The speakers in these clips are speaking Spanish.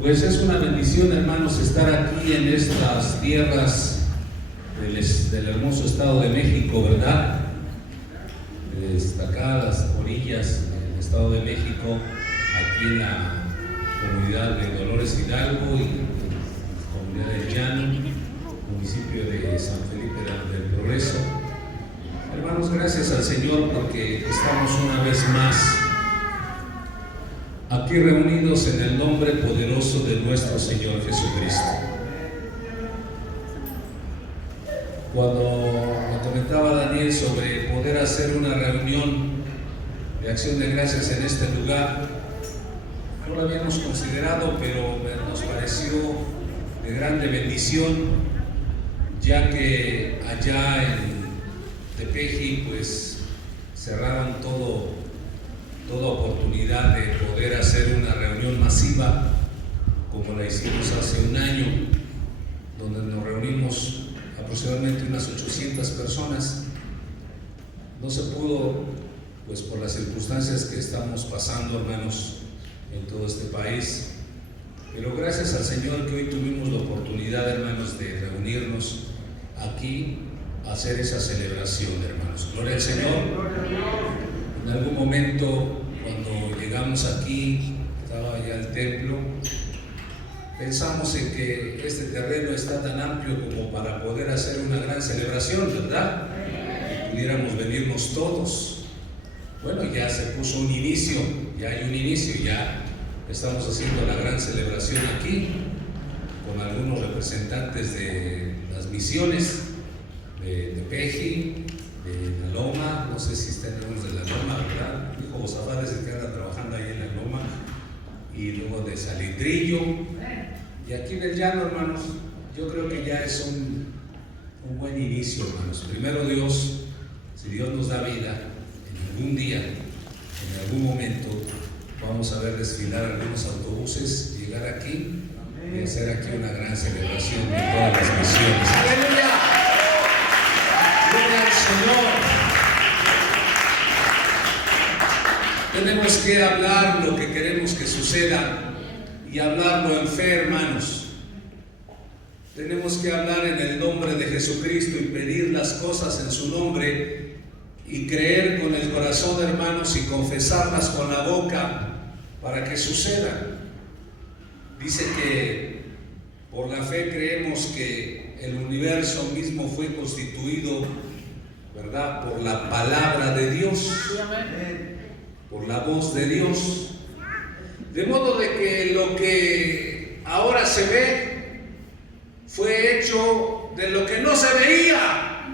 Pues es una bendición, hermanos, estar aquí en estas tierras del hermoso Estado de México, ¿verdad? Acá a las orillas del Estado de México, aquí en la comunidad de Dolores Hidalgo y comunidad del Llano, municipio de San Felipe del Progreso. Hermanos, gracias al Señor porque estamos una vez más aquí reunidos en el nombre poderoso de nuestro Señor Jesucristo. Cuando me comentaba Daniel sobre poder hacer una reunión de acción de gracias en este lugar, no lo habíamos considerado, pero nos pareció de grande bendición, ya que allá en Tepeji pues cerraron toda oportunidad de poder hacer una reunión masiva como la hicimos hace un año, donde nos reunimos aproximadamente unas 800 personas. No se pudo, pues por las circunstancias que estamos pasando, hermanos, en todo este país, pero gracias al Señor que hoy tuvimos la oportunidad, hermanos, de reunirnos aquí a hacer esa celebración, hermanos. Gloria al Señor. En algún momento, cuando llegamos aquí, estaba ya el templo, pensamos en que este terreno está tan amplio como para poder hacer una gran celebración, ¿verdad? Y pudiéramos venirnos todos. Bueno, ya se puso un inicio, ya hay un inicio, ya estamos haciendo la gran celebración aquí, con algunos representantes de las misiones de Tepeji, de La Loma, no sé si están algunos de La Loma, ¿verdad? Dijo Josafat es el que anda trabajando ahí en La Loma, y luego de Salitrillo, y aquí del Llano, hermanos. Yo creo que ya es un buen inicio, hermanos. Primero Dios, si Dios nos da vida, en algún día, en algún momento, vamos a ver desfilar algunos autobuses, llegar aquí y hacer aquí una gran celebración de todas las misiones. ¡Aleluya! ¡Gloria al Señor! Tenemos que hablar lo que queremos que suceda y hablarlo en fe, hermanos. Tenemos que hablar en el nombre de Jesucristo y pedir las cosas en su nombre y creer con el corazón, hermanos, y confesarlas con la boca para que sucedan. Dice que por la fe creemos que el universo mismo fue constituido, ¿verdad?, por la palabra de Dios, por la voz de Dios. De modo de que lo que ahora se ve fue hecho de lo que no se veía.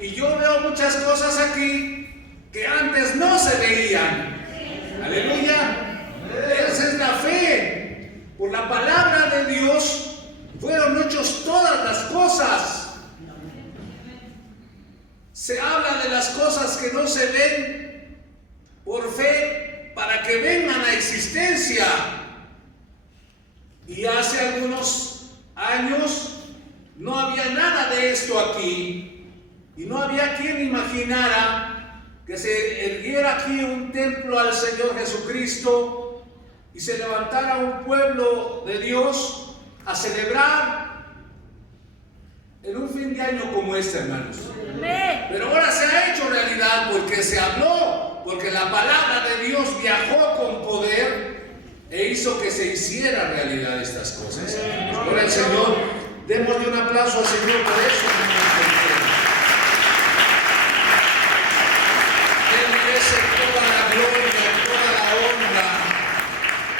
Y yo veo muchas cosas aquí que antes no se veían. Aleluya. Esa es la fe. Por la palabra de Dios fueron hechas todas las cosas. Se habla de las cosas que no se ven por fe para que vengan a existencia. Y hace algunos años no había nada de esto aquí, y no había quien imaginara que se erguiera aquí un templo al Señor Jesucristo y se levantara un pueblo de Dios a celebrar en un fin de año como este, hermanos. Pero ahora se ha hecho realidad porque se habló, porque la palabra de Dios viajó con poder e hizo que se hiciera realidad estas cosas. Gloria al Señor. Démosle un aplauso al Señor por eso. Él merece toda la gloria, toda la honra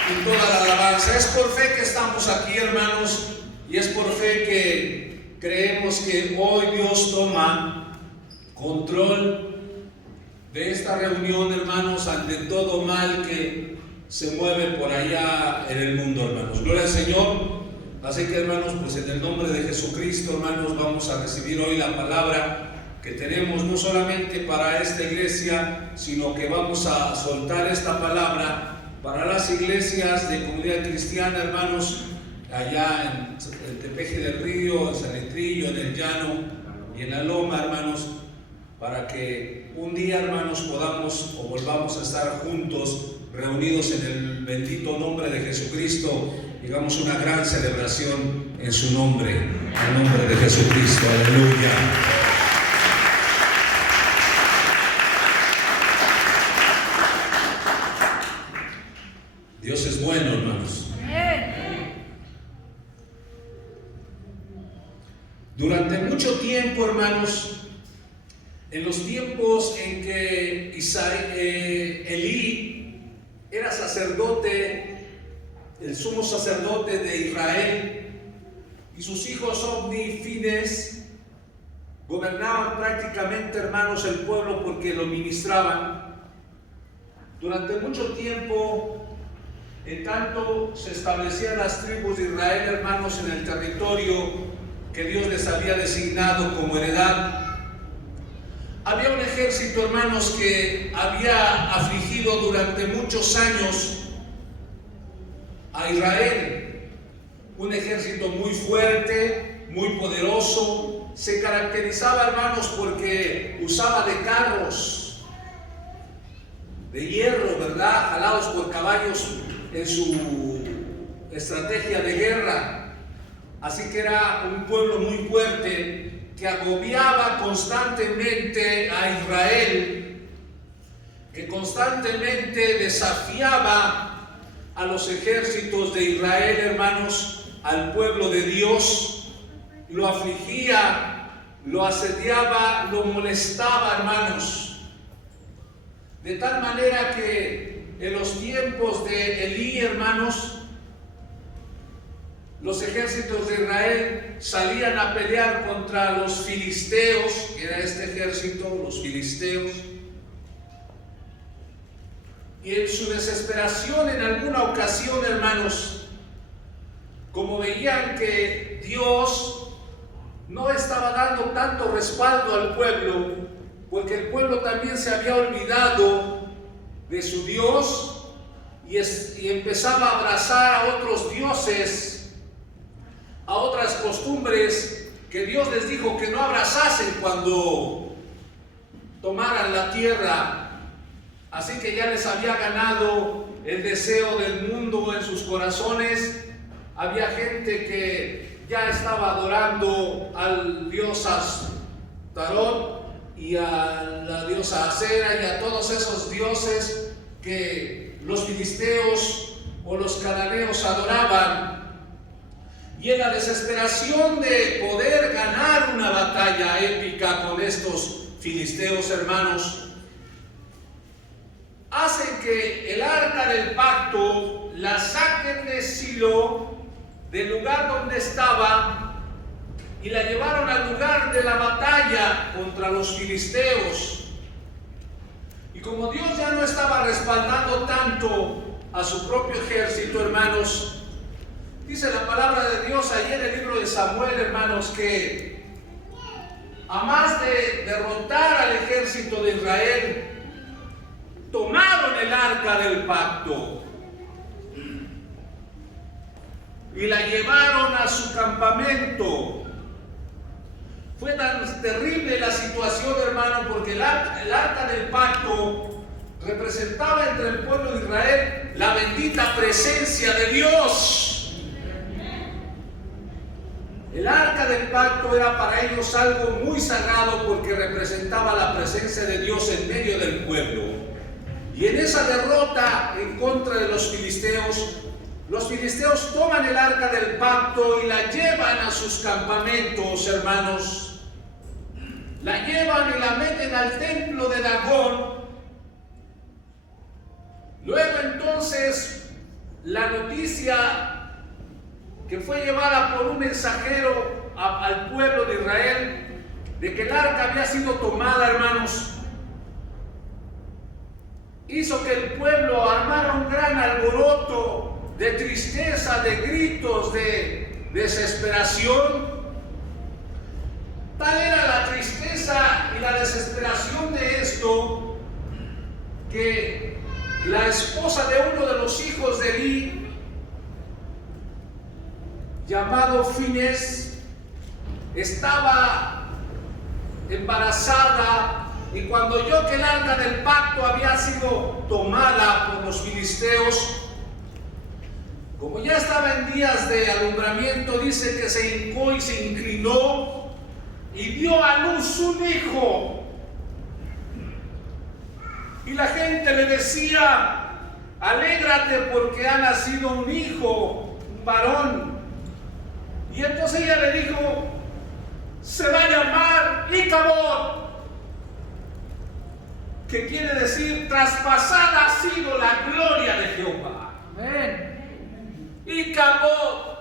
y toda la alabanza. Es por fe que estamos aquí, hermanos, y es por fe que creemos que hoy Dios toma control de esta reunión, hermanos, ante todo mal que se mueve por allá en el mundo, hermanos. Gloria al Señor. Así que, hermanos, pues en el nombre de Jesucristo, hermanos, vamos a recibir hoy la palabra que tenemos no solamente para esta iglesia, sino que vamos a soltar esta palabra para las iglesias de comunidad cristiana, hermanos, allá en Tepeji del Río, en Salitrillo, en el Llano y en La Loma, hermanos, para que un día, hermanos, podamos o volvamos a estar juntos reunidos en el bendito nombre de Jesucristo, digamos una gran celebración en su nombre, en el nombre de Jesucristo. Aleluya. Dios es bueno, hermanos. Durante mucho tiempo, hermanos, en los tiempos en que Elí era sacerdote, el sumo sacerdote de Israel, y sus hijos Ofni y Fines gobernaban prácticamente, hermanos, el pueblo porque lo ministraban. Durante mucho tiempo, en tanto se establecían las tribus de Israel, hermanos, en el territorio que Dios les había designado como heredad, había un ejército, hermanos, que había afligido durante muchos años a Israel. Un ejército muy fuerte, muy poderoso. Se caracterizaba, hermanos, porque usaba de carros de hierro, ¿verdad?, jalados por caballos en su estrategia de guerra. Así que era un pueblo muy fuerte que agobiaba constantemente a Israel, que constantemente desafiaba a los ejércitos de Israel, hermanos, al pueblo de Dios. Lo afligía, lo asediaba, lo molestaba, hermanos. De tal manera que en los tiempos de Elí, hermanos, los ejércitos de Israel salían a pelear contra los filisteos, que era este ejército, los filisteos. Y en su desesperación, en alguna ocasión, hermanos, como veían que Dios no estaba dando tanto respaldo al pueblo, porque el pueblo también se había olvidado de su Dios y empezaba a abrazar a otros dioses, a otras costumbres que Dios les dijo que no abrazasen cuando tomaran la tierra. Así que ya les había ganado el deseo del mundo en sus corazones. Había gente que ya estaba adorando al dios Astarot y a la diosa Acera y a todos esos dioses que los filisteos o los cananeos adoraban. Y en la desesperación de poder ganar una batalla épica con estos filisteos, hermanos, hacen que el arca del pacto la saquen de Silo, del lugar donde estaba, y la llevaron al lugar de la batalla contra los filisteos. Y como Dios ya no estaba respaldando tanto a su propio ejército, hermanos, dice la palabra de Dios ahí en el libro de Samuel, hermanos, que a más de derrotar al ejército de Israel, tomaron el arca del pacto y la llevaron a su campamento. Fue tan terrible la situación, hermano, porque el arca del pacto representaba entre el pueblo de Israel la bendita presencia de Dios. El arca del pacto era para ellos algo muy sagrado porque representaba la presencia de Dios en medio del pueblo. Y en esa derrota en contra de los filisteos toman el arca del pacto y la llevan a sus campamentos, hermanos. La llevan y la meten al templo de Dagón. Luego entonces la noticia que fue llevada por un mensajero al pueblo de Israel de que el arca había sido tomada, hermanos, hizo que el pueblo armara un gran alboroto de tristeza, de gritos, de desesperación. Tal era la tristeza y la desesperación de esto, que la esposa de uno de los hijos de Elí, llamado Fines, estaba embarazada y cuando oyó que el arca del pacto había sido tomada por los filisteos, como ya estaba en días de alumbramiento, dice que se hincó y se inclinó y dio a luz un hijo. Y la gente le decía: alégrate porque ha nacido un hijo, un varón. Y entonces ella le dijo: se va a llamar Icabod, que quiere decir traspasada ha sido la gloria de Jehová. Amén. Icabod.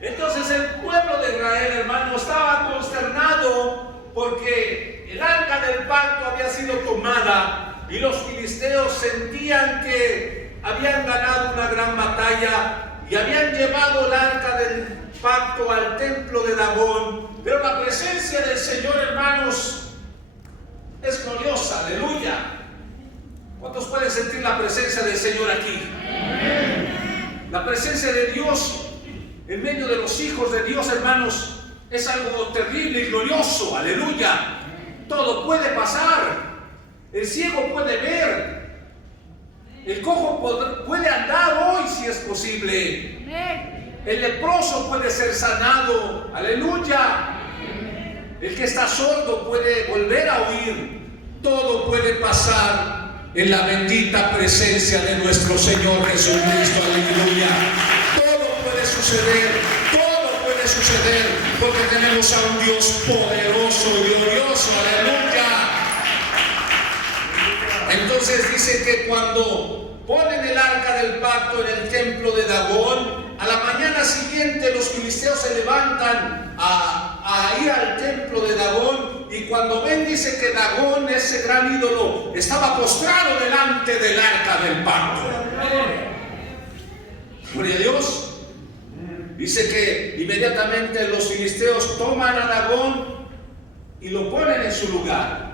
Entonces el pueblo de Israel, hermano, estaba consternado porque el arca del pacto había sido tomada y los filisteos sentían que habían ganado una gran batalla y habían llevado el arca del pacto al templo de Dagón. Pero la presencia del Señor, hermanos, es gloriosa. Aleluya. ¿Cuántos pueden sentir la presencia del Señor aquí? La presencia de Dios en medio de los hijos de Dios, hermanos, es algo terrible y glorioso. Aleluya. Todo puede pasar. El ciego puede ver. El cojo puede andar hoy si es posible. El leproso puede ser sanado. Aleluya. El que está sordo puede volver a oír. Todo puede pasar en la bendita presencia de nuestro Señor Jesucristo. Aleluya. Todo puede suceder, porque tenemos a un Dios poderoso y glorioso. Aleluya. Entonces dice que cuando ponen el arca del pacto en el templo de Dagón, a la mañana siguiente los filisteos se levantan a ir al templo de Dagón, y cuando ven, dice que Dagón, ese gran ídolo, estaba postrado delante del arca del pacto. Gloria a Dios. Dice que inmediatamente los filisteos toman a Dagón y lo ponen en su lugar.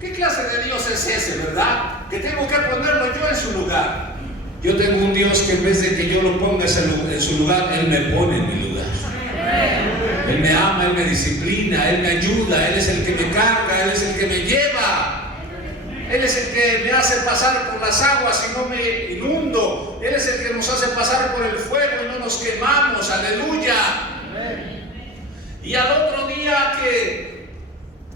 ¿Qué clase de Dios es ese, verdad? Que tengo que ponerlo yo en su lugar. Yo tengo un Dios que en vez de que yo lo ponga en su lugar, Él me pone en mi lugar. Él me ama, Él me disciplina, Él me ayuda, Él es el que me carga, Él es el que me lleva. Él es el que me hace pasar por las aguas y no me inundo. Él es el que nos hace pasar por el fuego y no nos quemamos. Aleluya. Y al otro día que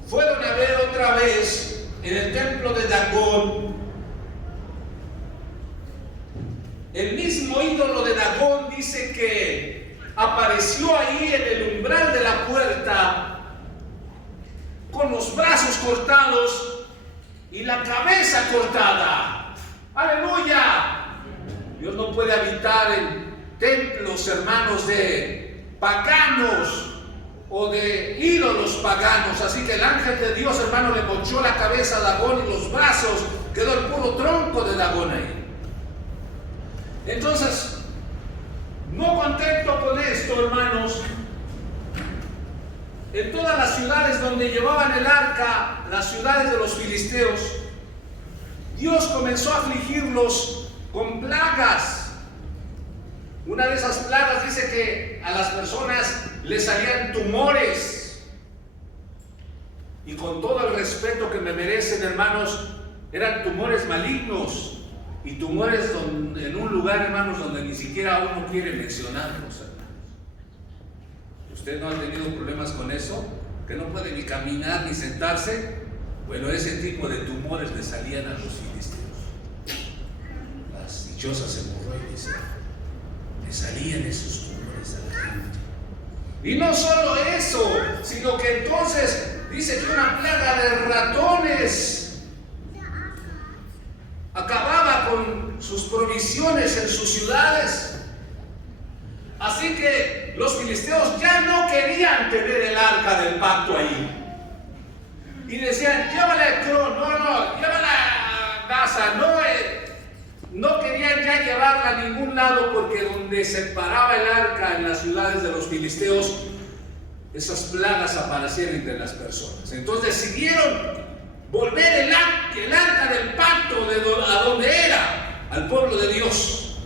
fueron a ver otra vez en el templo de Dagón, el mismo ídolo de Dagón dice que apareció ahí en el umbral de la puerta con los brazos cortados y la cabeza cortada. ¡Aleluya! Dios no puede habitar en templos, hermanos, de paganos o de ídolos paganos. Así que el ángel de Dios, hermano, le mochó la cabeza a Dagón y los brazos, quedó el puro tronco de Dagón ahí. Entonces, no contento con esto, hermanos, en todas las ciudades donde llevaban el arca, las ciudades de los filisteos, Dios comenzó a afligirlos con plagas. Una de esas plagas dice que a las personas les salían tumores. Y con todo el respeto que me merecen, hermanos, eran tumores malignos. Y tumores en un lugar, hermanos, donde ni siquiera uno quiere mencionarlos, hermanos. ¿Usted no ha tenido problemas con eso? ¿Que no puede ni caminar ni sentarse? Bueno, ese tipo de tumores le salían a los filisteos. Las dichosas hemorroides, le salían esos tumores a la gente. Y no solo eso, sino que entonces dice que una plaga de ratones acababa con sus provisiones en sus ciudades. Así que los filisteos ya no querían tener el arca del pacto ahí. Y decían: llévala a Ecrón, llévala a Gaza. No querían ya llevarla a ningún lado, porque donde se paraba el arca en las ciudades de los filisteos, esas plagas aparecían entre las personas. Entonces decidieron volver el arca del pacto a donde era, al pueblo de Dios.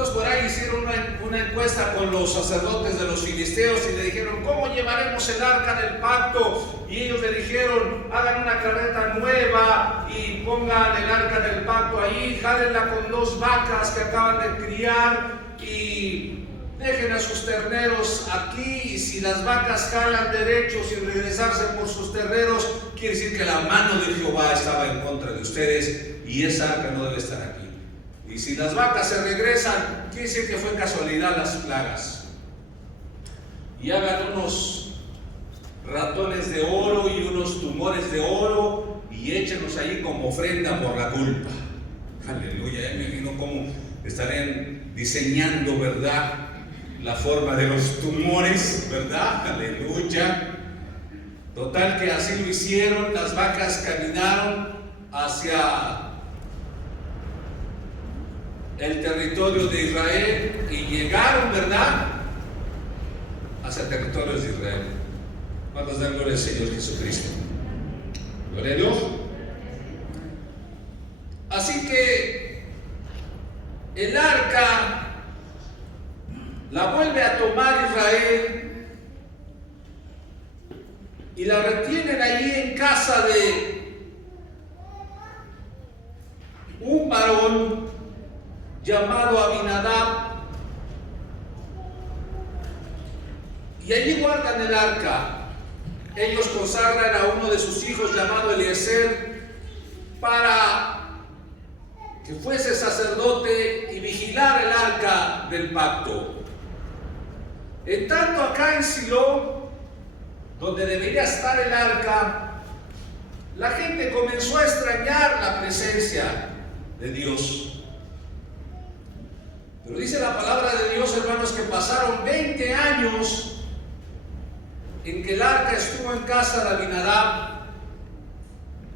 Entonces por ahí hicieron una encuesta con los sacerdotes de los filisteos y le dijeron, ¿cómo llevaremos el arca del pacto? Y ellos le dijeron, hagan una carreta nueva y pongan el arca del pacto ahí, jálenla con 2 vacas que acaban de criar y dejen a sus terneros aquí, y si las vacas jalan derecho sin regresarse por sus terneros, quiere decir que la mano de Jehová estaba en contra de ustedes y esa arca no debe estar aquí. Y si las vacas se regresan, quiere decir que fue casualidad las plagas. Y hagan unos ratones de oro y unos tumores de oro y échenos ahí como ofrenda por la culpa. Aleluya, ya me imagino cómo estarían diseñando, ¿verdad?, la forma de los tumores, ¿verdad? Aleluya. Total que así lo hicieron, las vacas caminaron hacia el territorio de Israel y llegaron, ¿verdad?, hacia territorios de Israel. Vamos a dar gloria al Señor Jesucristo. Gloria a Dios. Así que el arca la vuelve a tomar Israel y la retienen allí en casa de un varón llamado Abinadab, y allí guardan el arca. Ellos consagran a uno de sus hijos llamado Eliezer para que fuese sacerdote y vigilar el arca del pacto. En tanto, acá en Silo, donde debería estar el arca, la gente comenzó a extrañar la presencia de Dios. Pero dice la palabra de Dios, hermanos, que pasaron 20 años en que el arca estuvo en casa de Abinadab,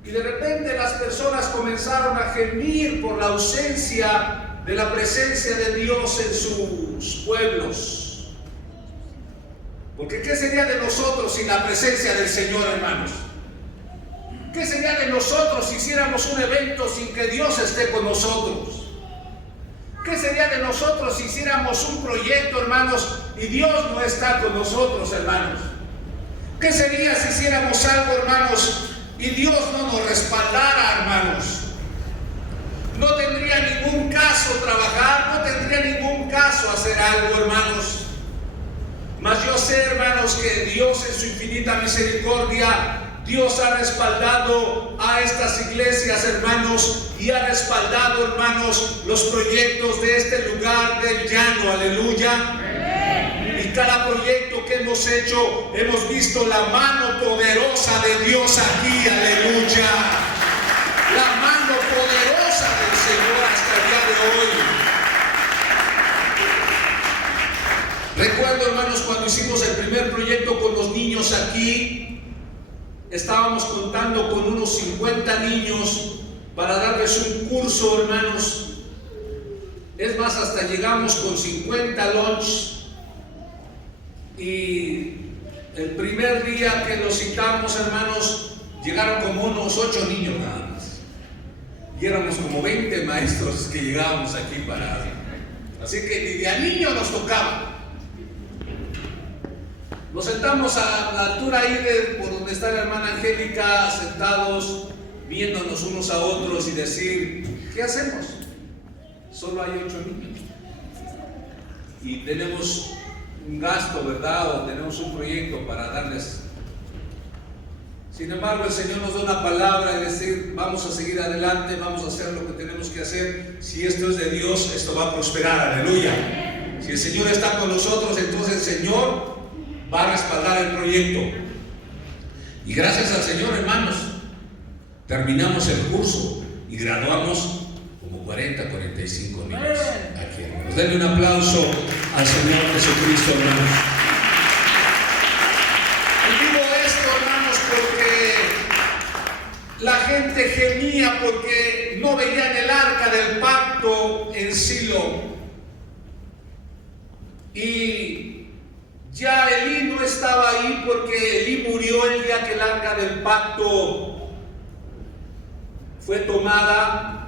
y de repente las personas comenzaron a gemir por la ausencia de la presencia de Dios en sus pueblos. Porque ¿qué sería de nosotros sin la presencia del Señor, hermanos? ¿Qué sería de nosotros si hiciéramos un evento sin que Dios esté con nosotros? ¿Qué sería de nosotros si hiciéramos un proyecto, hermanos, y Dios no está con nosotros, hermanos? ¿Qué sería si hiciéramos algo, hermanos, y Dios no nos respaldara, hermanos? No tendría ningún caso trabajar, no tendría ningún caso hacer algo, hermanos. Mas yo sé, hermanos, que Dios en su infinita misericordia, Dios ha respaldado a estas iglesias, hermanos, y ha respaldado, hermanos, los proyectos de este lugar del llano, aleluya. Y cada proyecto que hemos hecho, hemos visto la mano poderosa de Dios aquí, aleluya. La mano poderosa del Señor hasta el día de hoy. Recuerdo, hermanos, cuando hicimos el primer proyecto con los niños aquí, estábamos contando con unos 50 niños para darles un curso, hermanos. Es más, hasta llegamos con 50 lunch. Y el primer día que los citamos, hermanos, llegaron como unos 8 niños nada más. Y éramos como 20 maestros que llegábamos aquí para... Así que ni de a niño nos tocaba. Nos sentamos a la altura ahí por donde está la hermana Angélica, sentados, viéndonos unos a otros y decir, ¿qué hacemos? Solo hay 8 niños. Y tenemos un gasto, ¿verdad? O tenemos un proyecto para darles. Sin embargo, el Señor nos da una palabra y decir, vamos a seguir adelante, vamos a hacer lo que tenemos que hacer. Si esto es de Dios, esto va a prosperar, aleluya. Si el Señor está con nosotros, entonces el Señor va a respaldar el proyecto. Y gracias al Señor, hermanos, terminamos el curso y graduamos como 40, 45 niños aquí, hermanos. Denle un aplauso al Señor Jesucristo, hermanos. Y digo esto, hermanos, porque la gente gemía porque no veían el arca del pacto en Silo. Y ya Elí no estaba ahí porque Elí murió el día que el arca del pacto fue tomada.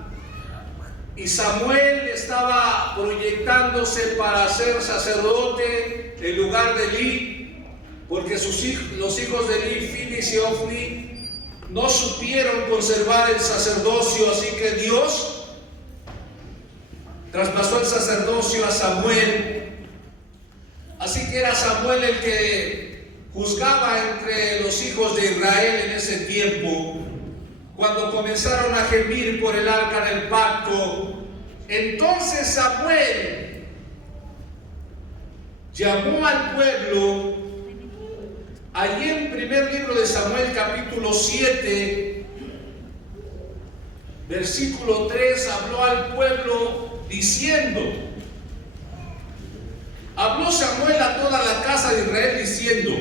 y Samuel estaba proyectándose para ser sacerdote en lugar de Elí, porque los hijos de Elí, Finis y Ofni, no supieron conservar el sacerdocio, así que Dios traspasó el sacerdocio a Samuel. Así que era Samuel el que juzgaba entre los hijos de Israel en ese tiempo. Cuando comenzaron a gemir por el arca del pacto, entonces Samuel llamó al pueblo. Allí en primer libro de Samuel, capítulo 7, versículo 3, habló al pueblo diciendo: habló Samuel a toda la casa de Israel diciendo: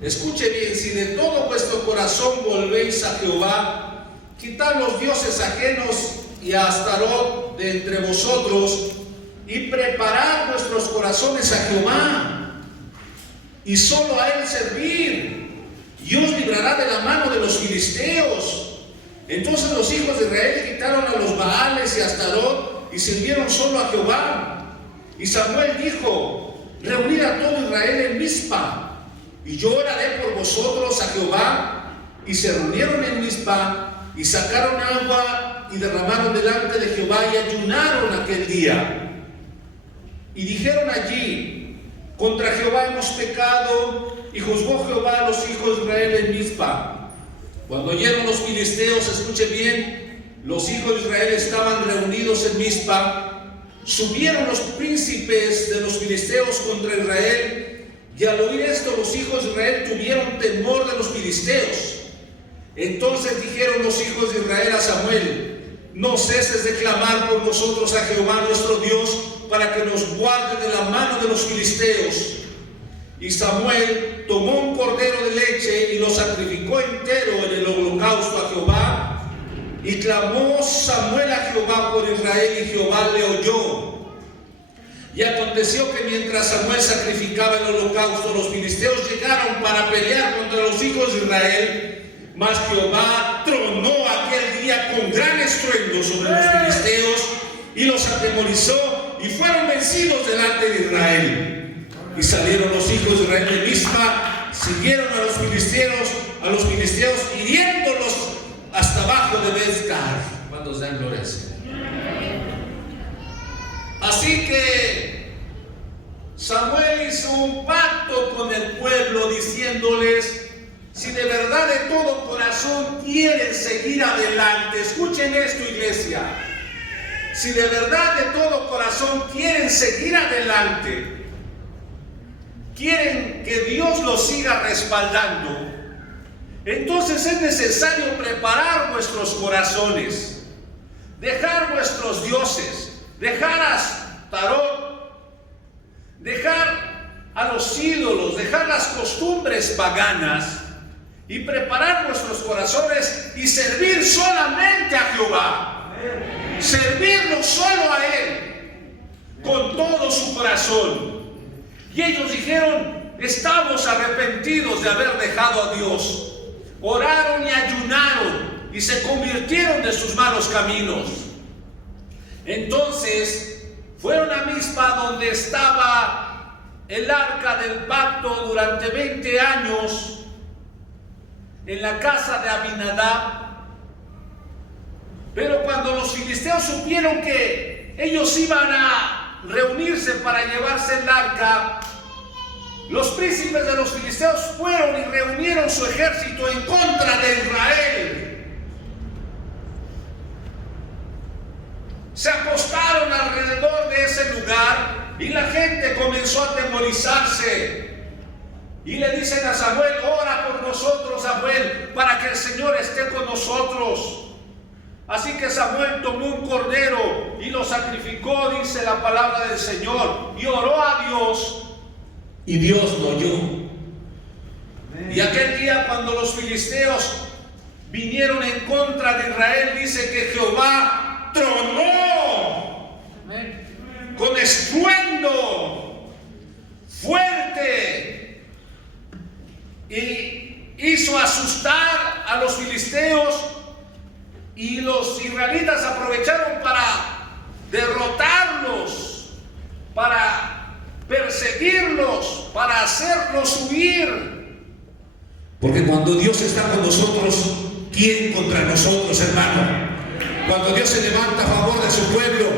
escuche bien, si de todo vuestro corazón volvéis a Jehová, quitad los dioses ajenos y a Astarot de entre vosotros, y preparad vuestros corazones a Jehová, y solo a él servir, y os librará de la mano de los filisteos. Entonces los hijos de Israel quitaron a los Baales y a Astarot, y sirvieron solo a Jehová. Y Samuel dijo: reunid a todo Israel en Mizpa, y yo oraré por vosotros a Jehová. Y se reunieron en Mizpa, y sacaron agua, y derramaron delante de Jehová, y ayunaron aquel día. Y dijeron allí: contra Jehová hemos pecado. Y juzgó Jehová a los hijos de Israel en Mizpa. Cuando oyeron los filisteos, escuche bien, los hijos de Israel estaban reunidos en Mizpa, subieron los príncipes de los filisteos contra Israel, y al oír esto los hijos de Israel tuvieron temor de los filisteos. Entonces dijeron los hijos de Israel a Samuel: no ceses de clamar por nosotros a Jehová nuestro Dios, para que nos guarde de la mano de los filisteos. Y Samuel tomó un cordero de leche y lo sacrificó entero en el holocausto a Jehová. Y clamó Samuel a Jehová por Israel, y Jehová le oyó. Y aconteció que mientras Samuel sacrificaba el holocausto, los filisteos llegaron para pelear contra los hijos de Israel. Mas Jehová tronó aquel día con gran estruendo sobre los filisteos y los atemorizó, y fueron vencidos delante de Israel. Y salieron los hijos de Israel de Mizpa, siguieron a los filisteos, hiriéndolos hasta abajo de Bezcar. ¿Cuántos dan gloria al Señor? Así que Samuel hizo un pacto con el pueblo diciéndoles: si de verdad de todo corazón quieren seguir adelante, escuchen esto, iglesia, si de verdad de todo corazón quieren seguir adelante, quieren que Dios los siga respaldando, entonces es necesario preparar vuestros corazones, dejar vuestros dioses, dejar a Astarot, dejar a los ídolos, dejar las costumbres paganas, y preparar vuestros corazones y servir solamente a Jehová. Servirlo solo a Él con todo su corazón. Y ellos dijeron: estamos arrepentidos de haber dejado a Dios. Oraron y ayunaron y se convirtieron de sus malos caminos. Entonces fueron a Mizpa, donde estaba el arca del pacto durante 20 años, en la casa de Abinadab. Pero cuando los filisteos supieron que ellos iban a reunirse para llevarse el arca, los príncipes de los filisteos fueron y reunieron su ejército en contra de Israel. Se apostaron alrededor de ese lugar y la gente comenzó a atemorizarse. Y le dicen a Samuel: ora por nosotros, Samuel, para que el Señor esté con nosotros. Así que Samuel tomó un cordero y lo sacrificó, dice la palabra del Señor, y oró a Dios, y Dios lo oyó. Y aquel día, cuando los filisteos vinieron en contra de Israel, dice que Jehová tronó con estruendo fuerte y hizo asustar a los filisteos, y los israelitas aprovecharon para derrotarlos, para perseguirlos, para hacerlos huir. Porque cuando Dios está con nosotros, ¿quién contra nosotros, hermano? Cuando Dios se levanta a favor de su pueblo,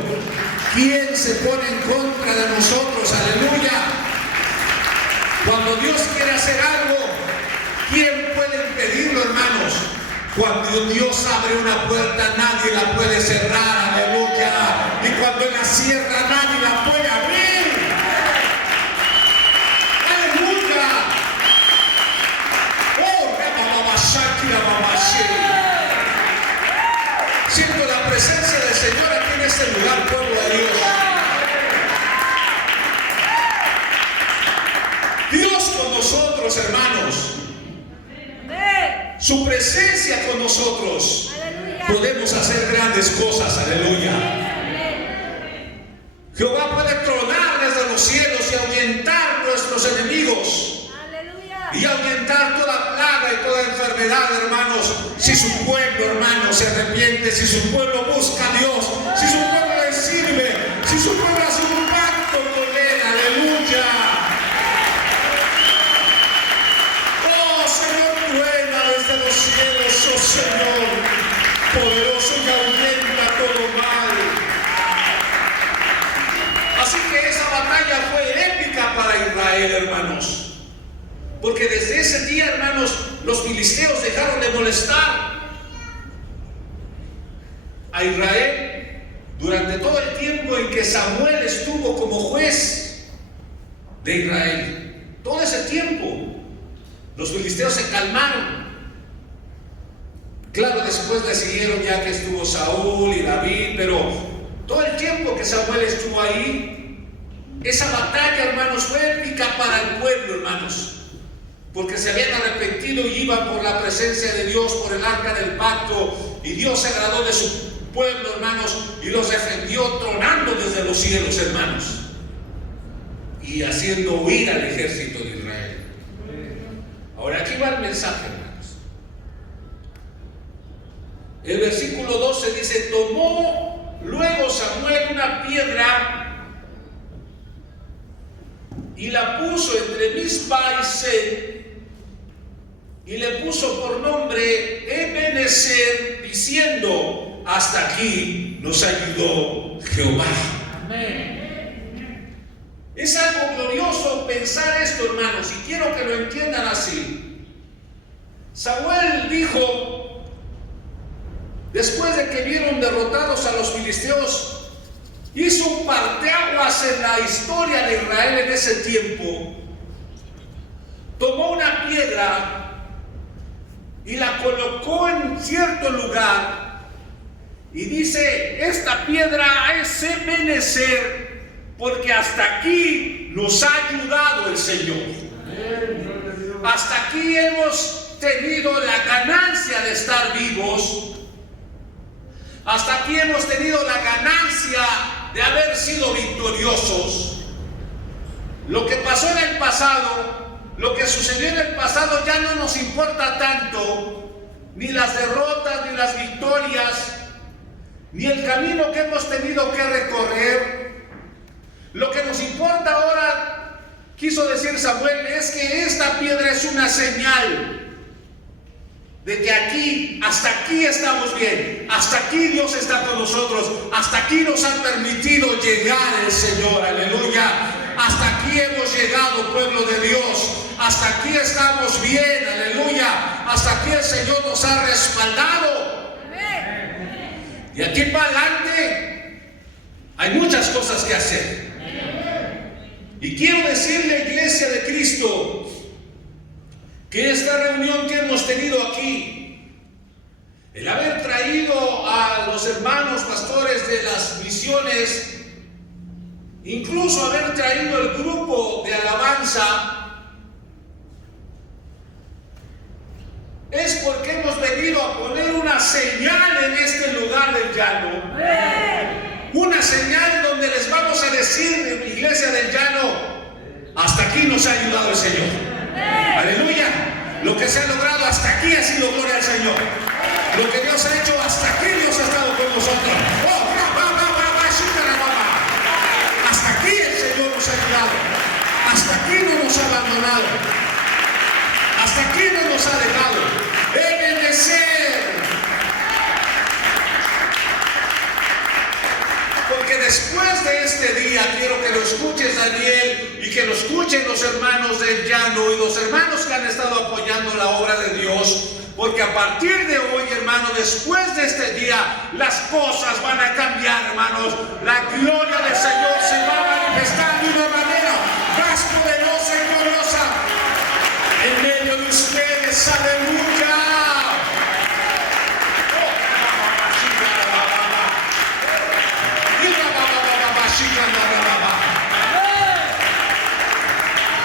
¿quién se pone en contra de nosotros? Aleluya. Cuando Dios quiere hacer algo, ¿quién puede impedirlo, hermanos? Cuando Dios abre una puerta, nadie la puede cerrar, aleluya. Y cuando Él la cierra, nadie la puede abrir. Aleluya. Oh, siento la presencia del Señor aquí en este lugar, pueblo de Dios. Dios con nosotros, hermanos. Su presencia con nosotros. Aleluya. Podemos hacer grandes cosas, aleluya. Jehová puede tronar desde los cielos y ahuyentar nuestros enemigos. Aleluya. Y ahuyentar toda plaga y toda enfermedad, hermanos. Si su pueblo, hermanos, se arrepiente, si su pueblo busca a Dios, si su pueblo le sirve, si su pueblo hace un pacto con Él, aleluya. Desde los cielos, oh Señor, poderoso y ahuyenta todo mal. Así que esa batalla fue épica para Israel, hermanos. Porque desde ese día, hermanos, los filisteos dejaron de molestar a Israel durante todo el tiempo en que Samuel estuvo como juez de Israel. Todo ese tiempo, los filisteos se calmaron. Claro, después le siguieron ya que estuvo Saúl y David, pero todo el tiempo que Samuel estuvo ahí, esa batalla, hermanos, fue épica para el pueblo, hermanos, porque se habían arrepentido y iban por la presencia de Dios, por el arca del pacto, y Dios se agradó de su pueblo, hermanos, y los defendió tronando desde los cielos, hermanos, y haciendo huir al ejército de Israel. Ahora aquí va el mensaje. El versículo 12 dice: tomó luego Samuel una piedra y la puso entre Mizpa y Sed, y le puso por nombre Ebenezer, diciendo: hasta aquí nos ayudó Jehová. Amén. Es algo glorioso pensar esto, hermanos, y quiero que lo entiendan así. Samuel dijo, después de que vieron derrotados a los filisteos, hizo un parteaguas en la historia de Israel en ese tiempo. Tomó una piedra y la colocó en cierto lugar y dice: esta piedra es Ebenezer, porque hasta aquí nos ha ayudado el Señor. Hasta aquí hemos tenido la ganancia de estar vivos. Hasta aquí hemos tenido la ganancia de haber sido victoriosos. Lo que pasó en el pasado, lo que sucedió en el pasado ya no nos importa tanto, ni las derrotas, ni las victorias, ni el camino que hemos tenido que recorrer. Lo que nos importa ahora, quiso decir Samuel, es que esta piedra es una señal de que aquí, hasta aquí estamos bien, hasta aquí Dios está con nosotros, hasta aquí nos ha permitido llegar el Señor, aleluya. Hasta aquí hemos llegado, pueblo de Dios, hasta aquí estamos bien, aleluya. Hasta aquí el Señor nos ha respaldado. Y aquí para adelante hay muchas cosas que hacer. Y quiero decirle, iglesia de Cristo, que esta reunión que hemos tenido aquí, el haber traído a los hermanos pastores de las misiones, incluso haber traído el grupo de alabanza, es porque hemos venido a poner una señal en este lugar del llano. Una señal donde les vamos a decir, iglesia del llano, hasta aquí nos ha ayudado el Señor. Aleluya. Lo que se ha logrado hasta aquí ha sido gloria al Señor. Lo que Dios ha hecho hasta aquí, Dios ha estado con nosotros. Oh, nos ha ayudado. Hasta aquí no nos ha abandonado. Hasta aquí no nos ha dejado. Ebenecer. Porque después de este día, quiero que lo escuches, Daniel, y que lo escuchen los hermanos del llano y los hermanos que han estado apoyando la obra de Dios. Porque a partir de hoy, hermano, después de este día, las cosas van a cambiar, hermanos. La gloria del Señor se va a manifestar de una manera más poderosa y gloriosa en medio de ustedes. Aleluya.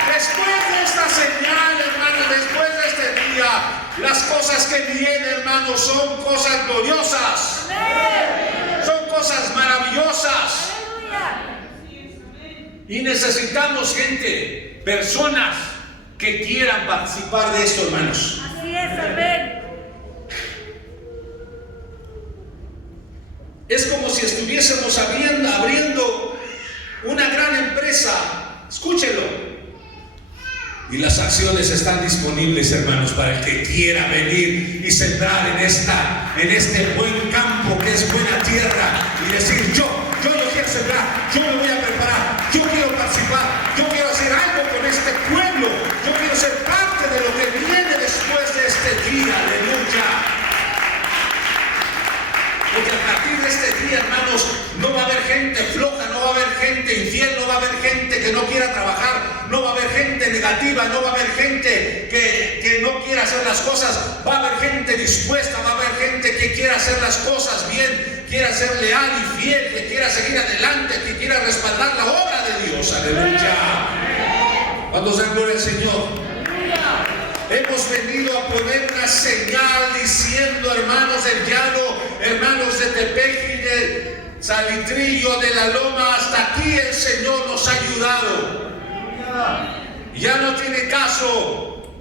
Después de esta señal, hermano, después de este día, las cosas que vienen, hermanos, son cosas gloriosas. Son cosas maravillosas. Y necesitamos gente, personas que quieran participar de esto, hermanos. Así es, amén. Es como si estuviésemos abriendo una gran empresa. Escúchelo. Y las acciones están disponibles, hermanos, para el que quiera venir y sembrar en este buen campo que es buena tierra y decir, yo lo quiero sembrar, yo me voy a preparar, yo quiero participar, yo quiero hacer algo con este pueblo, yo quiero ser parte de lo que viene después de este día. Aleluya. Porque a partir de este día, hermanos, no va a haber gente floja, no va a haber gente infiel, no va a haber gente que no quiera trabajar, no va a haber gente negativa, no va a haber gente que no quiera hacer las cosas, va a haber gente dispuesta, va a haber gente que quiera hacer las cosas bien, quiera ser leal y fiel, que quiera seguir adelante, que quiera respaldar la obra de Dios. Aleluya. ¿Cuántos dan gloria al Señor? Hemos venido a poner una señal diciendo, hermanos del llano, hermanos de Tepeji, de Salitrillo, de la Loma, hasta aquí el Señor nos ha ayudado. Ya no tiene caso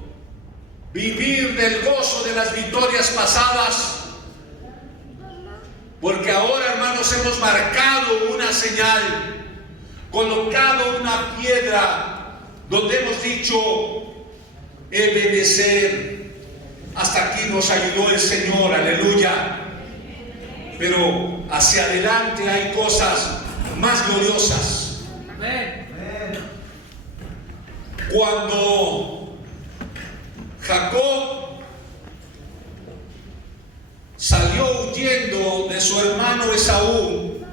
vivir del gozo de las victorias pasadas, porque ahora, hermanos, hemos marcado una señal, colocado una piedra donde hemos dicho, obedecer. Hasta aquí nos ayudó el Señor, aleluya. Pero hacia adelante hay cosas más gloriosas. Cuando Jacob salió huyendo de su hermano Esaú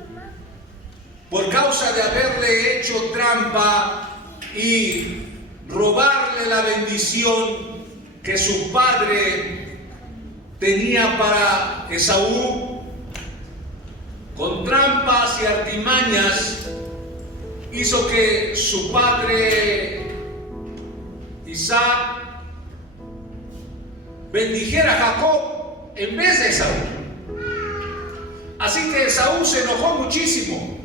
por causa de haberle hecho trampa y robarle la bendición que su padre tenía para Esaú, con trampas y artimañas hizo que su padre Isaac bendijera a Jacob en vez de Esaú. Así que Esaú se enojó muchísimo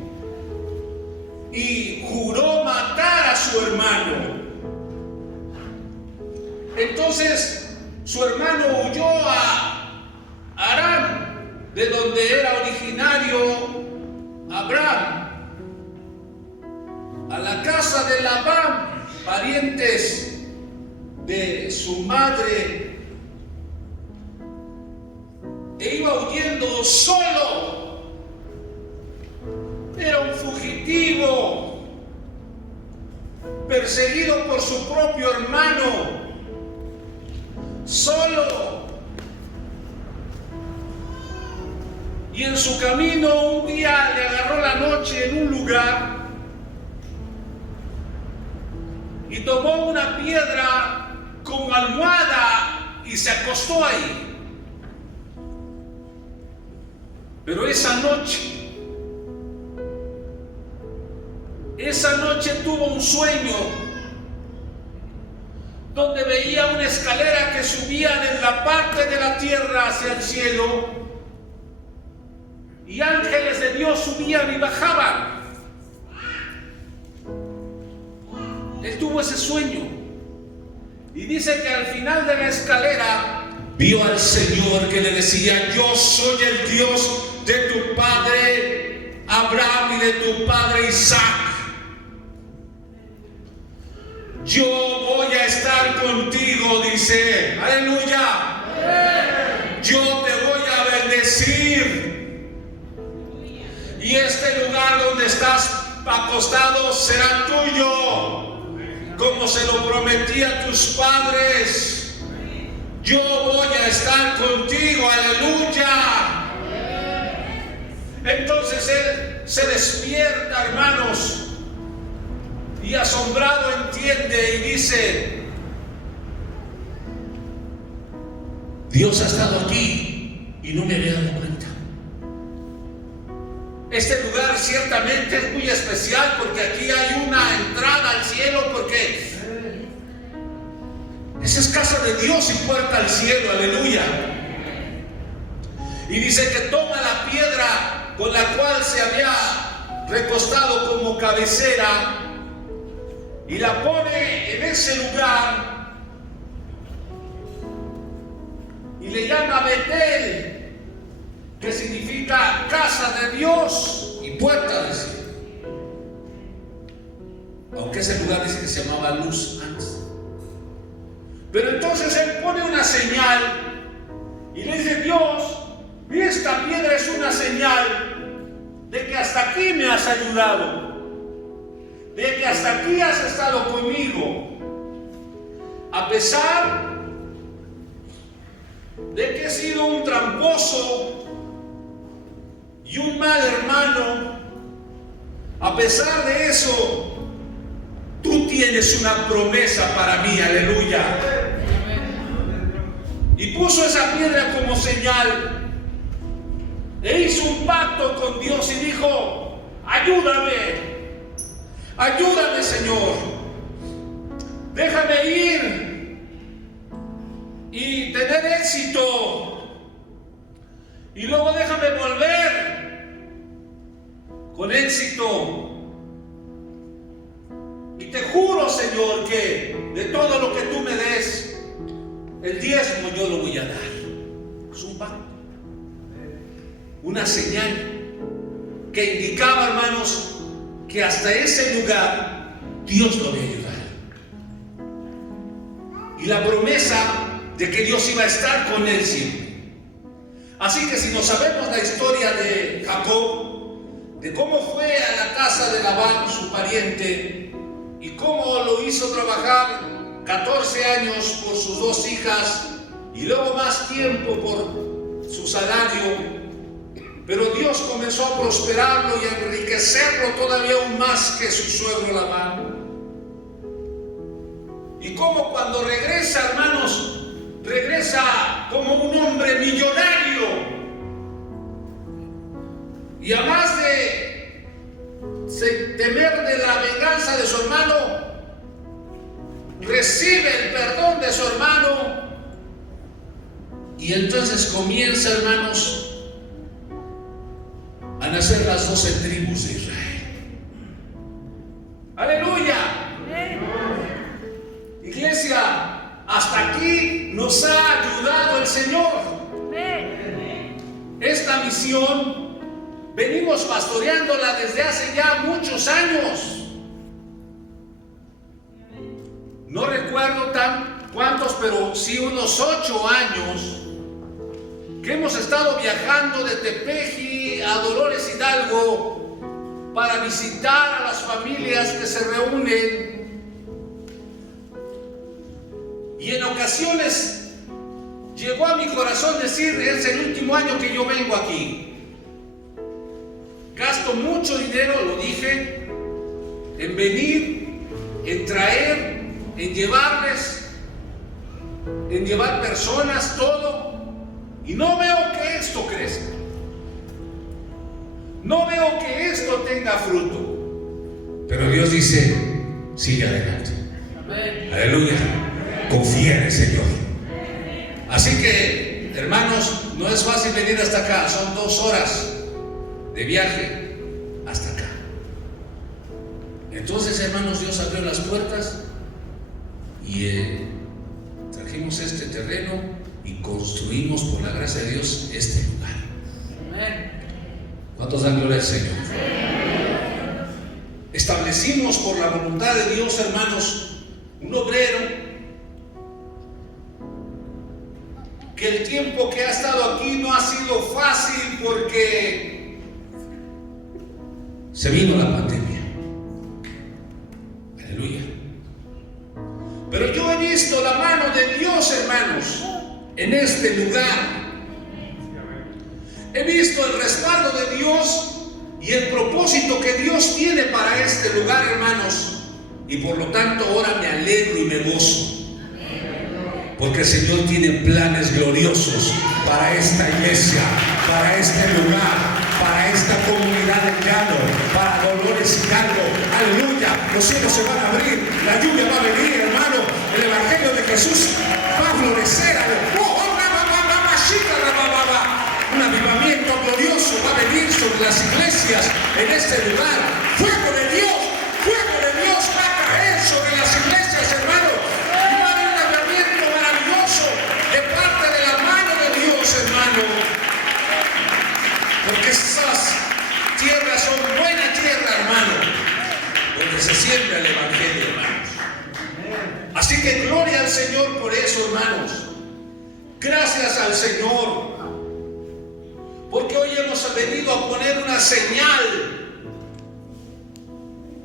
y juró matar a su hermano. Entonces su hermano huyó a Aram, de donde era originario Abraham, a la casa de Labán, parientes de su madre, e iba huyendo solo. Era un fugitivo, perseguido por su propio hermano, solo. Y en su camino un día le agarró la noche en un lugar y tomó una piedra como almohada y se acostó ahí. Pero esa noche tuvo un sueño donde veía una escalera que subía en la parte de la tierra hacia el cielo, y ángeles de Dios subían y bajaban. Él tuvo ese sueño y dice que al final de la escalera vio al Señor que le decía: yo soy el Dios de tu padre Abraham y de tu padre Isaac. yo voy a estar contigo, dice. Aleluya. Yo te voy a bendecir. Y este lugar donde estás acostado será tuyo, como se lo prometí a tus padres. Yo voy a estar contigo. Aleluya. Entonces él se despierta, hermanos, y asombrado entiende y dice: Dios ha estado aquí y no me había dado cuenta. Este lugar ciertamente es muy especial porque aquí hay una entrada al cielo, porque esa es casa de Dios y puerta al cielo. Aleluya. Y dice que toma la piedra con la cual se había recostado como cabecera y la pone en ese lugar y le llama Betel, que significa casa de Dios y puerta del cielo. Aunque ese lugar dice que se llamaba Luz antes. Pero entonces él pone una señal y le dice: Dios, esta piedra es una señal de que hasta aquí me has ayudado, de que hasta aquí has estado conmigo, a pesar de que he sido un tramposo y un mal hermano. A pesar de eso, tú tienes una promesa para mí. Aleluya. Y puso esa piedra como señal e hizo un pacto con Dios y dijo: ayúdame, ayúdame, Señor, déjame ir y tener éxito, y luego déjame volver con éxito. Y te juro, Señor, que de todo lo que tú me des, el diezmo yo lo voy a dar. Es un pacto, una señal que indicaba, hermanos, que hasta ese lugar Dios lo había ayudado. Y la promesa de que Dios iba a estar con él siempre. Así que si no sabemos la historia de Jacob, de cómo fue a la casa de Labán, su pariente, y cómo lo hizo trabajar 14 años por sus 2 hijas y luego más tiempo por su salario, pero Dios comenzó a prosperarlo y a enriquecerlo todavía aún más que su suegro Labán. Y como cuando regresa, hermanos, regresa como un hombre millonario, y además de temer de la venganza de su hermano, recibe el perdón de su hermano. Y entonces comienza, hermanos, a nacer las 12 tribus de Israel. ¡Aleluya! Iglesia, hasta aquí nos ha ayudado el Señor. Esta misión venimos pastoreándola desde hace ya muchos años. No recuerdo cuántos, pero sí unos 8 años que hemos estado viajando de Tepeji a Dolores Hidalgo para visitar a las familias que se reúnen. Y en ocasiones llegó a mi corazón decir: es el último año que yo vengo aquí. Gasto mucho dinero, lo dije, en venir, en traer, en llevarles, en llevar personas, todo. Y no veo que esto crezca. No veo que esto tenga fruto. Pero Dios dice: sigue adelante. Amén. Aleluya. Confía en el Señor. Así que, hermanos, no es fácil venir hasta acá. Son 2 horas de viaje hasta acá. Entonces, hermanos, Dios abrió las puertas y trajimos este terreno y construimos, por la gracia de Dios, este lugar. Amén. ¿Cuántos dan gloria al Señor? Amén. Establecimos por la voluntad de Dios, hermanos, un obrero, que el tiempo que ha estado aquí no ha sido fácil porque se vino la pandemia. Aleluya. Pero yo he visto la mano de Dios, hermanos, en este lugar. He visto el respaldo de Dios y el propósito que Dios tiene para este lugar, hermanos. Y por lo tanto ahora me alegro y me gozo. Porque el Señor tiene planes gloriosos para esta iglesia, para este lugar, para esta comunidad de Llano, para Dolores Hidalgo. Aleluya, los cielos se van a abrir, la lluvia va a venir, hermano. El evangelio de Jesús va a florecer. Un avivamiento glorioso va a venir sobre las iglesias en este lugar. Fuego de Dios va a caer sobre las iglesias, hermano. Y va a haber un avivamiento maravilloso de parte de la mano de Dios, hermano. Porque esas tierras son buena tierra, hermano, donde se siembra el evangelio, hermanos. Así que gloria al Señor por eso, hermanos. Gracias al Señor. Porque hoy hemos venido a poner una señal,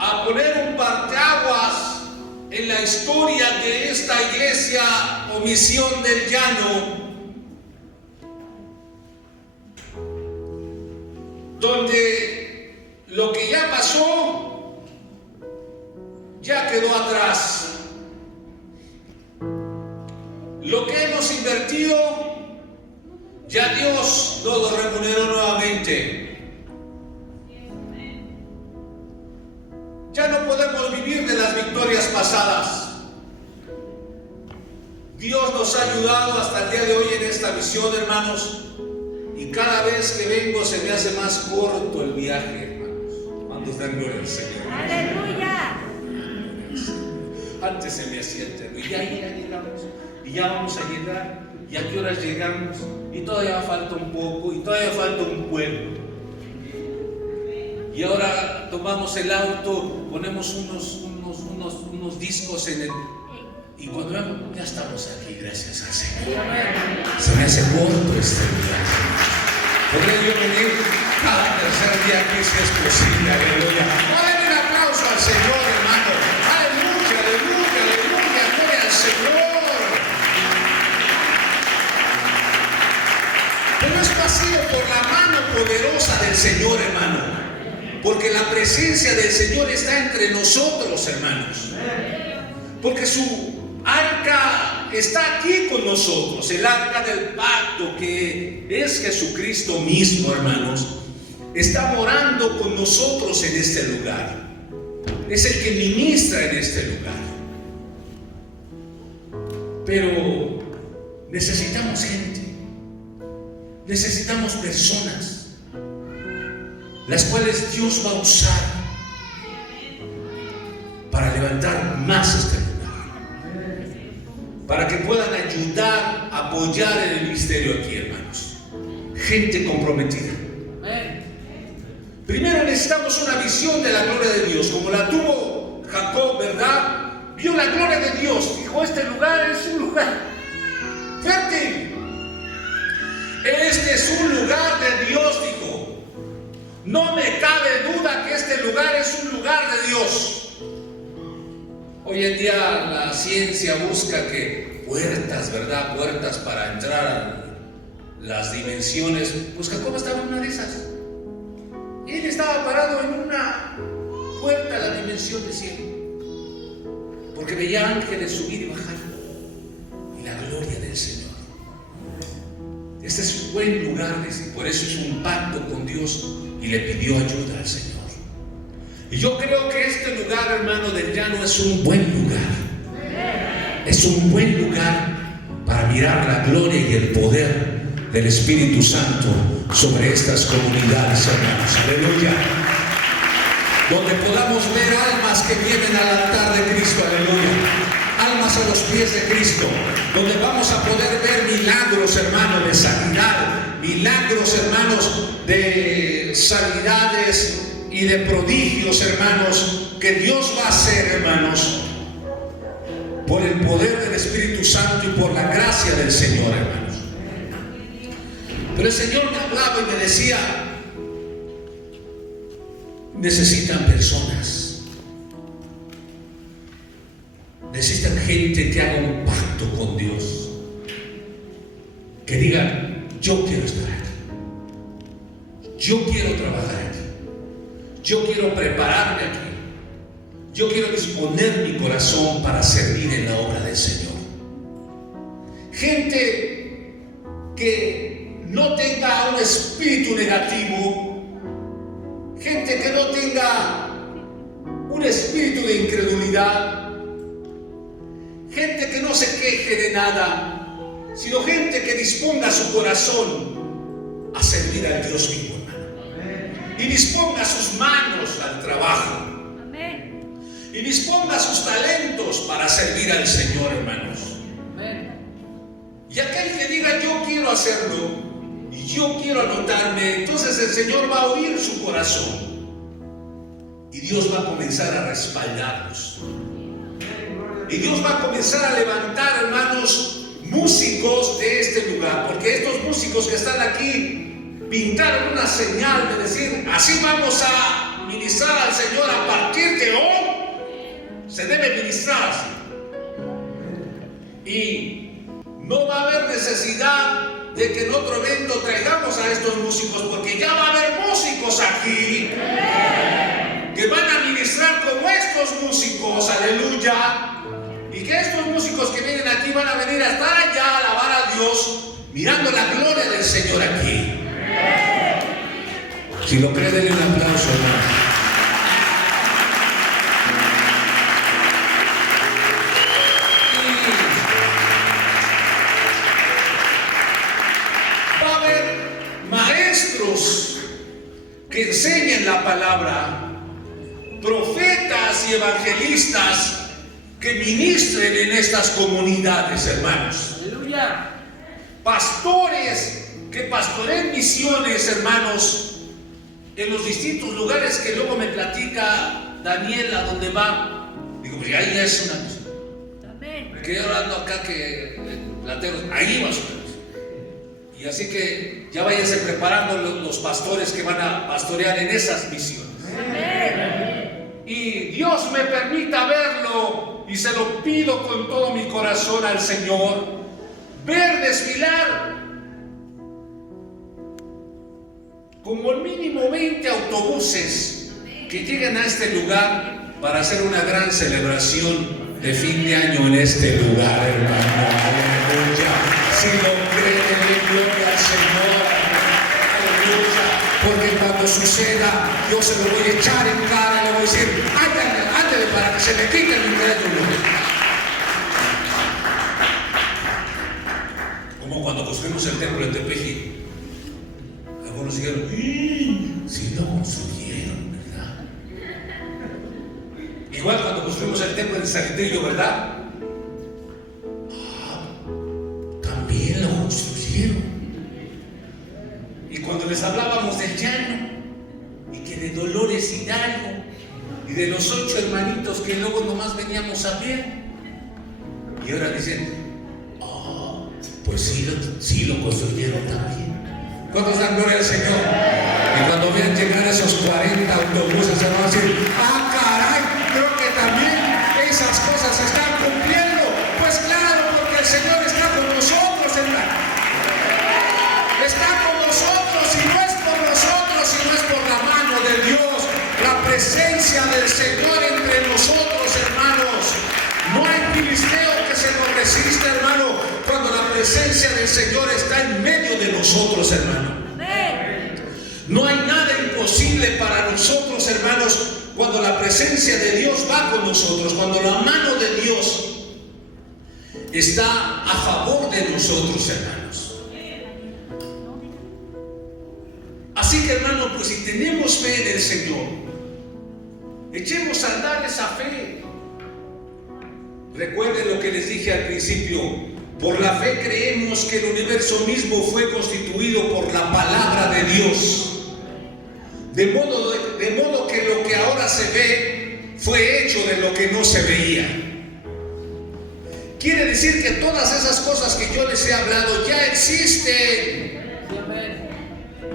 a poner un parteaguas en la historia de esta iglesia o misión del Llano, donde lo que ya pasó ya quedó atrás. Lo que hemos invertido, ya Dios nos lo remuneró nuevamente. Ya no podemos vivir de las victorias pasadas. Dios nos ha ayudado hasta el día de hoy en esta misión, hermanos. Y cada vez que vengo se me hace más corto el viaje, hermanos. ¿Cuántos dan gloria al Señor? ¡Aleluya! Antes se me hacía eterno. Y ya llegamos. Y ya vamos a llegar. ¿Y a qué horas llegamos? Y todavía falta un poco, y todavía falta un pueblo. Y ahora tomamos el auto, ponemos unos discos en el... Y cuando vemos, ya estamos aquí, gracias al Señor. Se me hace corto este lugar. ¿Podré yo venir cada tercer día aquí si es posible? Aleluya. Denle un aplauso al Señor, hermano. Aleluya, aleluya, aleluya, gloria al Señor. Pero esto ha sido por la mano poderosa del Señor, hermano. Porque la presencia del Señor está entre nosotros, hermanos. Porque su arca está aquí con nosotros. El arca del pacto, que es Jesucristo mismo, hermanos, está morando con nosotros en este lugar. Es el que ministra en este lugar. Pero necesitamos gente. Necesitamos personas, las cuales Dios va a usar para levantar más este lugar, para que puedan ayudar, apoyar en el ministerio aquí, hermanos. Gente comprometida. Primero necesitamos una visión de la gloria de Dios, como la tuvo Jacob, ¿verdad? Vio la gloria de Dios, dijo: este lugar es un lugar fértil. Este es un lugar de Dios, dijo. No me cabe duda que este lugar es un lugar de Dios. Hoy en día la ciencia busca que puertas, ¿verdad? Puertas para entrar a las dimensiones. Pues Jacob estaba en una de esas. Él estaba parado en una puerta a la dimensión del cielo. Porque veía ángeles subir y bajar. Y la gloria del Señor. Este es un buen lugar, por eso hizo un pacto con Dios y le pidió ayuda al Señor. Y yo creo que este lugar, hermano, del Llano es un buen lugar. Es un buen lugar para mirar la gloria y el poder del Espíritu Santo sobre estas comunidades, hermanos. Aleluya. Donde podamos ver almas que vienen al altar de Cristo. Aleluya. Almas a los pies de Cristo, donde vamos a poder ver milagros, hermanos, de sanidad, milagros, hermanos, de sanidades y de prodigios, hermanos, que Dios va a hacer, hermanos. por el poder del Espíritu Santo y por la gracia del Señor, hermanos. Pero el Señor me hablaba y me decía: necesitan personas, necesitan gente que haga un pacto con Dios, que digan: yo quiero estar aquí, yo quiero trabajar aquí, yo quiero prepararme aquí, yo quiero disponer mi corazón para servir en la obra del Señor. Gente que no tenga un espíritu negativo, gente que no tenga un espíritu de incredulidad, gente que no se queje de nada, sino gente que disponga su corazón a servir al Dios vivo, hermano. Y disponga sus manos al trabajo. Y disponga sus talentos para servir al Señor, hermanos. Y aquel que diga: yo quiero hacerlo y yo quiero anotarme, entonces el Señor va a oír su corazón y Dios va a comenzar a respaldarlos. Y Dios va a comenzar a levantar, hermanos, músicos de este lugar, porque estos músicos que están aquí pintaron una señal de decir: así vamos a ministrar al Señor a partir de hoy. Se debe ministrar así. Y no va a haber necesidad de que en otro evento traigamos a estos músicos, porque ya va a haber músicos aquí que van a ministrar como estos músicos, aleluya. Y que estos músicos que vienen aquí van a venir a estar allá a alabar a Dios, mirando la gloria del Señor aquí. Si lo cree, denle un aplauso, hermano. Que enseñen la palabra, profetas y evangelistas que ministren en estas comunidades, hermanos. Aleluya. Pastores que pastoreen misiones, hermanos, en los distintos lugares que luego me platica Daniel a donde va. Digo: pues ahí ya es una misión. Me quedé hablando acá que Plateros, ahí más o menos. Y así que ya váyanse preparando los pastores que van a pastorear en esas misiones. Y Dios me permita verlo, y se lo pido con todo mi corazón al Señor, ver desfilar como el mínimo 20 autobuses que lleguen a este lugar para hacer una gran celebración de fin de año en este lugar, hermano. Aleluya. Si lo creen, denle gloria al Señor. Aleluya. Porque cuando suceda, yo se lo voy a echar en cara y le voy a decir: ándale para que se me quite el incrédulo. Como cuando construimos el templo en Tepeji. Algunos dijeron: sí lo construyeron, ¿verdad? Igual cuando construimos el templo en Saltillo, ¿verdad? También lo construyeron. Y cuando les hablábamos del llano, y que de Dolores Hidalgo, y de los 8 hermanitos que luego nomás veníamos a ver, y ahora dicen: pues sí lo construyeron también. ¿Cuántos dan gloria al Señor? Y cuando vean llegar esos 40 autobuses, se van a decir: caray, creo que también esas cosas se están cumpliendo. Pues claro, porque el Señor está con nosotros, hermano. Está con nosotros, y no es por nosotros, sino es por la mano de Dios, la presencia del Señor entre nosotros, hermanos. No hay filisteo que se nos resista, hermano, cuando la presencia del Señor está en medio de nosotros, hermano. No hay nada imposible para nosotros, hermanos, cuando la presencia de Dios va con nosotros, cuando la mano de Dios está a favor de nosotros, hermanos. Así que, hermano, pues si tenemos fe en el Señor, echemos a andar esa fe. Recuerden lo que les dije al principio: por la fe creemos que el universo mismo fue constituido por la palabra de Dios. De modo que lo que ahora se ve fue hecho de lo que no se veía. quiere decir que todas esas cosas que yo les he hablado ya existen.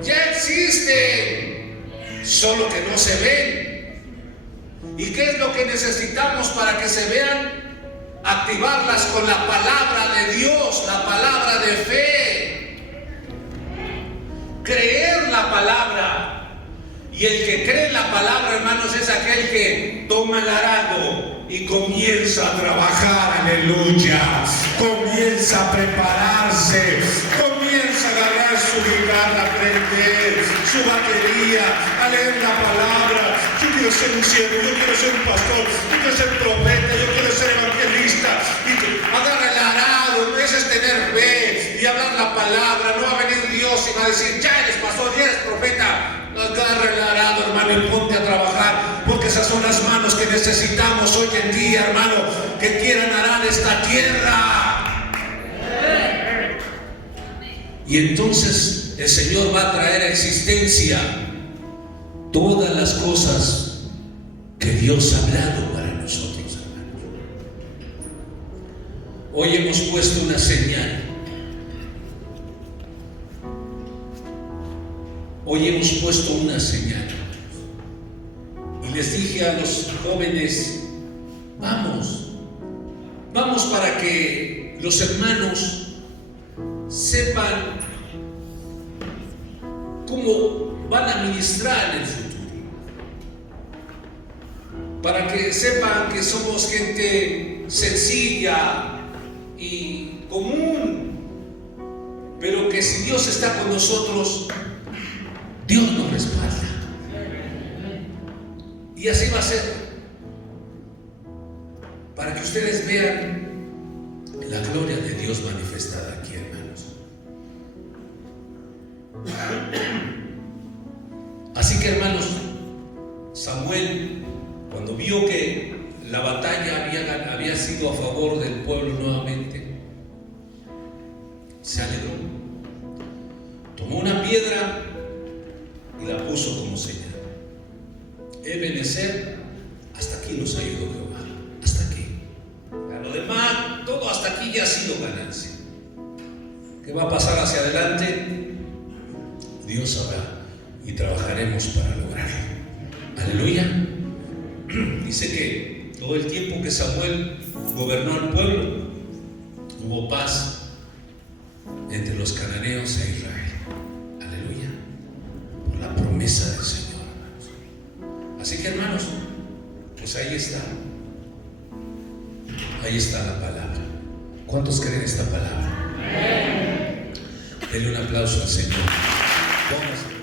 Ya existen, solo que no se ven. ¿Y qué es lo que necesitamos para que se vean? Activarlas con la palabra de Dios, la palabra de fe. Creer la palabra. Y el que cree en la palabra, hermanos, es aquel que toma el arado y comienza a trabajar, aleluya. Comienza a prepararse, comienza a agarrar su guitarra, a aprender su batería, a leer la palabra. Yo quiero ser un siervo, yo quiero ser un pastor, yo quiero ser profeta, yo quiero ser evangelista. Y agarra el arado, eso es tener fe y hablar la palabra. No va a venir Dios y va a decir, ya eres pastor, ya eres profeta. Agarra el arado, hermano, y ponte a trabajar, porque esas son las manos que necesitamos hoy en día, hermano, que quieran arar esta tierra. Y entonces el Señor va a traer a existencia todas las cosas que Dios ha hablado para nosotros, hermanos. Hoy hemos puesto una señal. Hoy hemos puesto una señal. Y les dije a los jóvenes, vamos para que los hermanos sepan cómo van a ministrar en el futuro. Para que sepan que somos gente sencilla y común, pero que si Dios está con nosotros, Dios nos respalda. Y así va a ser. Para que ustedes vean la gloria de Dios manifestada aquí, hermanos. Así que, hermanos, Samuel, cuando vio que la batalla había sido a favor del pueblo nuevamente, se alegró. Tomó una piedra y la puso como señal. Ebenezer, hasta aquí nos ayudó Jehová, hasta aquí. A lo demás, todo hasta aquí ya ha sido ganancia. ¿Qué va a pasar hacia adelante? Dios sabrá y trabajaremos para lograrlo. Aleluya. Dice que todo el tiempo que Samuel gobernó al pueblo, hubo paz entre los cananeos e Israel. Aleluya. Por la promesa del Señor, hermanos. Así que, hermanos, pues ahí está. Ahí está la palabra. ¿Cuántos creen esta palabra? Denle un aplauso al Señor. Póngase.